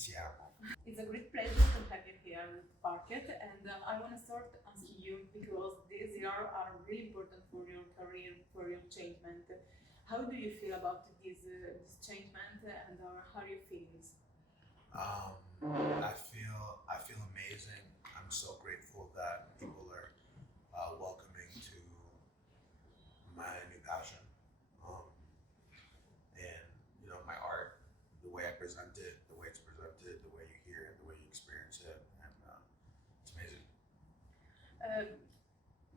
iniziamo. It's a great pleasure to have you here with Parkett, and I want to start asking you because these years are really important for your career, for your changement. How do you feel about this changement, and how are your feelings? I feel amazing. I'm so grateful that people are welcoming to my new passion, um, and my art, the way I present it, the way it's presented, the way you hear it, the way you experience it, and it's amazing.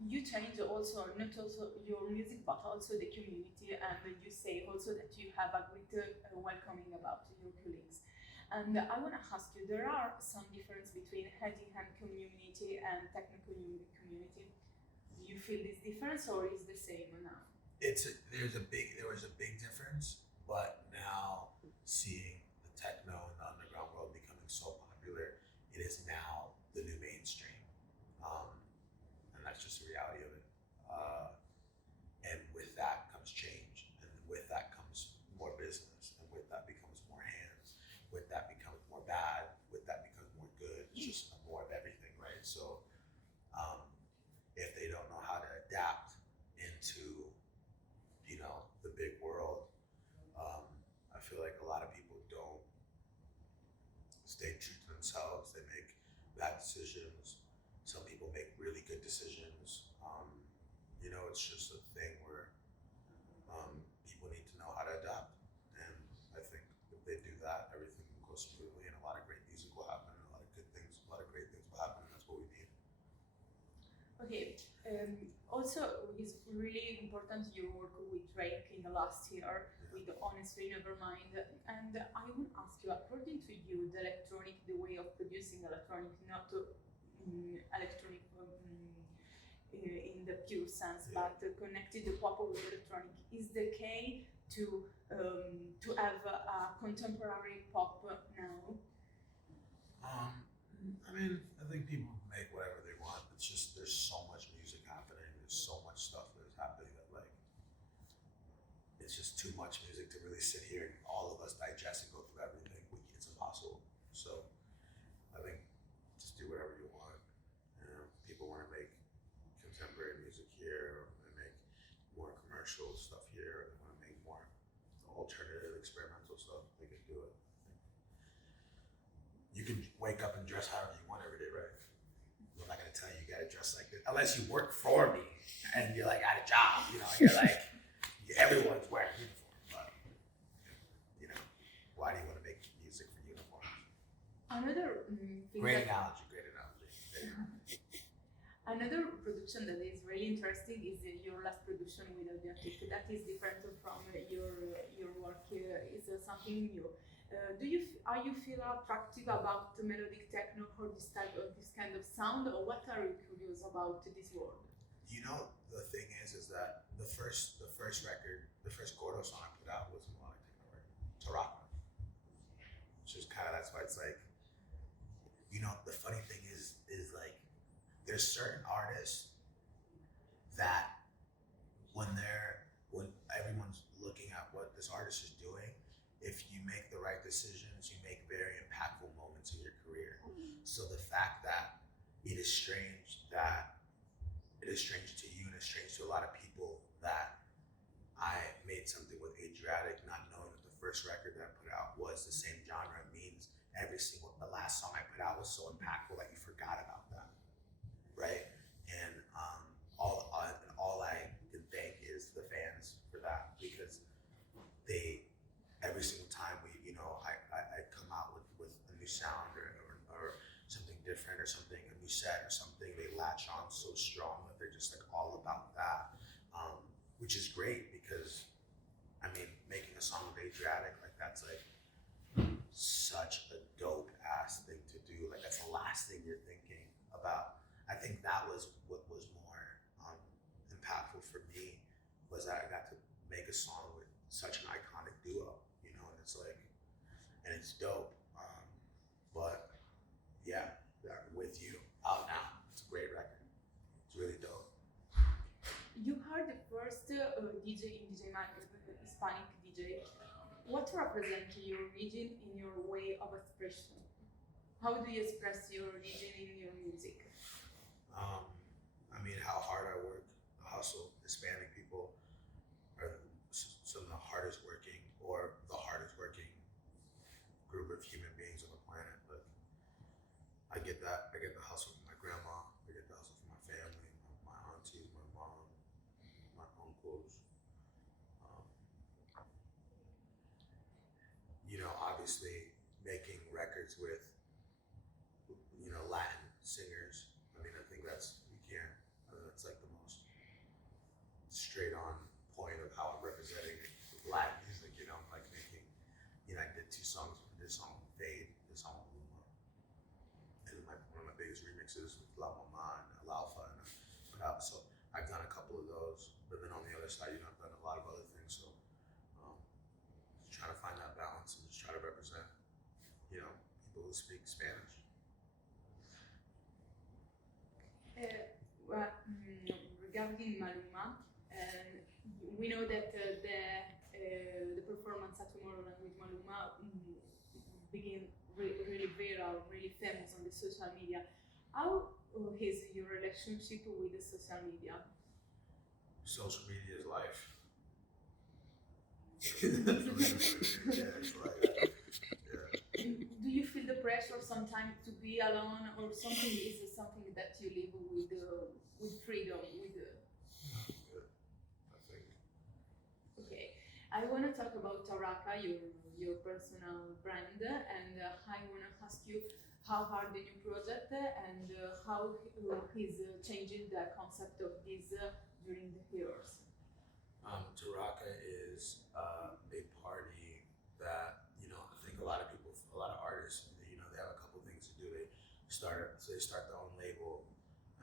You change also not also your music but also the community, and you say also that you have a great welcoming about your colleagues. And I want to ask you, there are some difference between heading hand community and technical community. Do you feel this difference or is the same now? There was a big difference, but now seeing the techno and the underground world becoming so popular, it is now the new mainstream, and that's just the reality of it. And with that comes change, and with that comes more business, and with that becomes more hands, with that becomes more bad, with that becomes more good. It's just more of everything, right? So if they don't know how to adapt into the big world, I feel like a lot of people don't stay true to themselves. They make bad decisions. Some people make really good decisions. It's just a thing where people need to know how to adapt, and I think if they do that, everything will go smoothly, and a lot of great music will happen, and a lot of good things, a lot of great things will happen, and that's what we need. Okay. Also, it's really important you work with Drake in the last year with Honestly Nevermind. And I will ask you, according to you, the way of producing electronic, not electronic in the pure sense, but connected the pop with electronic, is the key to have a contemporary pop now? I think people make whatever they want. It's just there's so much music happening. There's so much stuff that is happening that it's just too much music to really sit here and all of us digest and go through everything. It's impossible. So I think just do whatever you want. People want to make contemporary music here, or they make more commercial stuff here, or they want to make more alternative, experimental stuff. They can do it. You can wake up and dress however you want every day, right? I'm not gonna tell you gotta dress like this unless you work for me and you're like at a job. You're like everyone's wearing a uniform, but why do you want to make music for uniforms? Another thing. Great analogy. Another production that is really interesting is your last production with Audiotic. That is different from your work. Is something new. Are you feel attractive about the melodic techno or this kind of sound, or what are you curious about this world? The thing is that the first record, the first Gordo song I put out was a melodic techno record, Taraka. Which is that's why it's like, the funny thing is like, there's certain artists that when everyone's looking at what this artist is doing, if you make the right decisions, you make very impactful moments in your career. So the fact that it is strange to you and it's strange to a lot of people that I made something with Adriatic, not knowing that the first record that I put out was the same genre, means the last song I put out was so impactful that you forgot about that, right? And all I can thank is the fans for that, because every single time I come out with a new sound or something different or something, a new set or something, they latch on so strong that they're just like all about that, which is great, because making a song with Adriatic, like that's like such a dope ass thing to do. Like that's the last thing you're thinking about. I think that was what was more impactful for me, was that I got to make a song with such an iconic duo, and it's like, and it's dope. But yeah, With You out now. It's a great record. It's really dope. You are the first DJ in DJ Hispanic DJ what represents your region in your way of expression? How do you express your region in your music? I mean, how hard I work, the hustle. Hispanic people are some of the hardest working, or the hardest working group of human beings on the planet. But I get that. I get the hustle from my grandma. I get the hustle from my family, my aunties, my mom, my uncles. Um, obviously making records with, Latin singers. I mean, I think that's, you can't, that's like the most straight on point of how I'm representing Latin music, like making, I did 2 songs, this song Fade, this song Luma. And one of my biggest remixes with La Mama and Alpha. So I've done a couple of those, but then on the other side, I've done a lot of other things. So just trying to find that balance and just try to represent, people who speak Spanish. Regarding Maluma, we know that the performance at Tomorrowland with Maluma became really viral, really famous on the social media. How is your relationship with the social media? Social media is life. Yeah, it's life. Yeah. Do you feel the pressure sometimes to be alone, or something is something that you live with freedom? I think. Okay, I want to talk about Taraka, your personal brand, and I want to ask you how are the new project and how he's changing the concept of this during the years. Taraka is a party that, I think a lot of people, a lot of artists, they have a couple things to do. They start their own label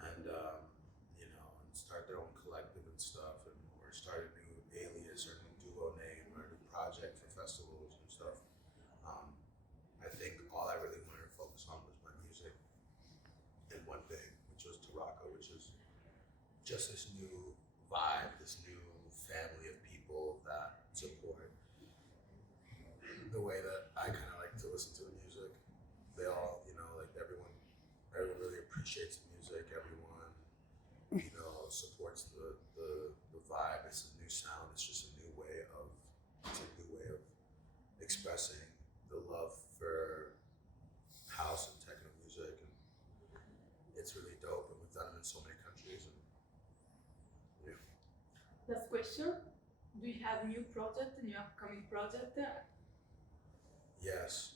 and, and start their own collective and stuff, or start a new alias or a new duo name or a new project for festivals and stuff. I think all I really wanted to focus on was my music and one thing, which was Taraka, which is just this new vibe, this new family of people that support the way that I kind of like to listen to the music. They all, like everyone really appreciates the music. Everyone, supports the vibe. It's a new sound. It's just a new way of expressing the love for house and techno music, and it's really dope. And we've done it in so many countries. And Last question: do you have new upcoming project? yes,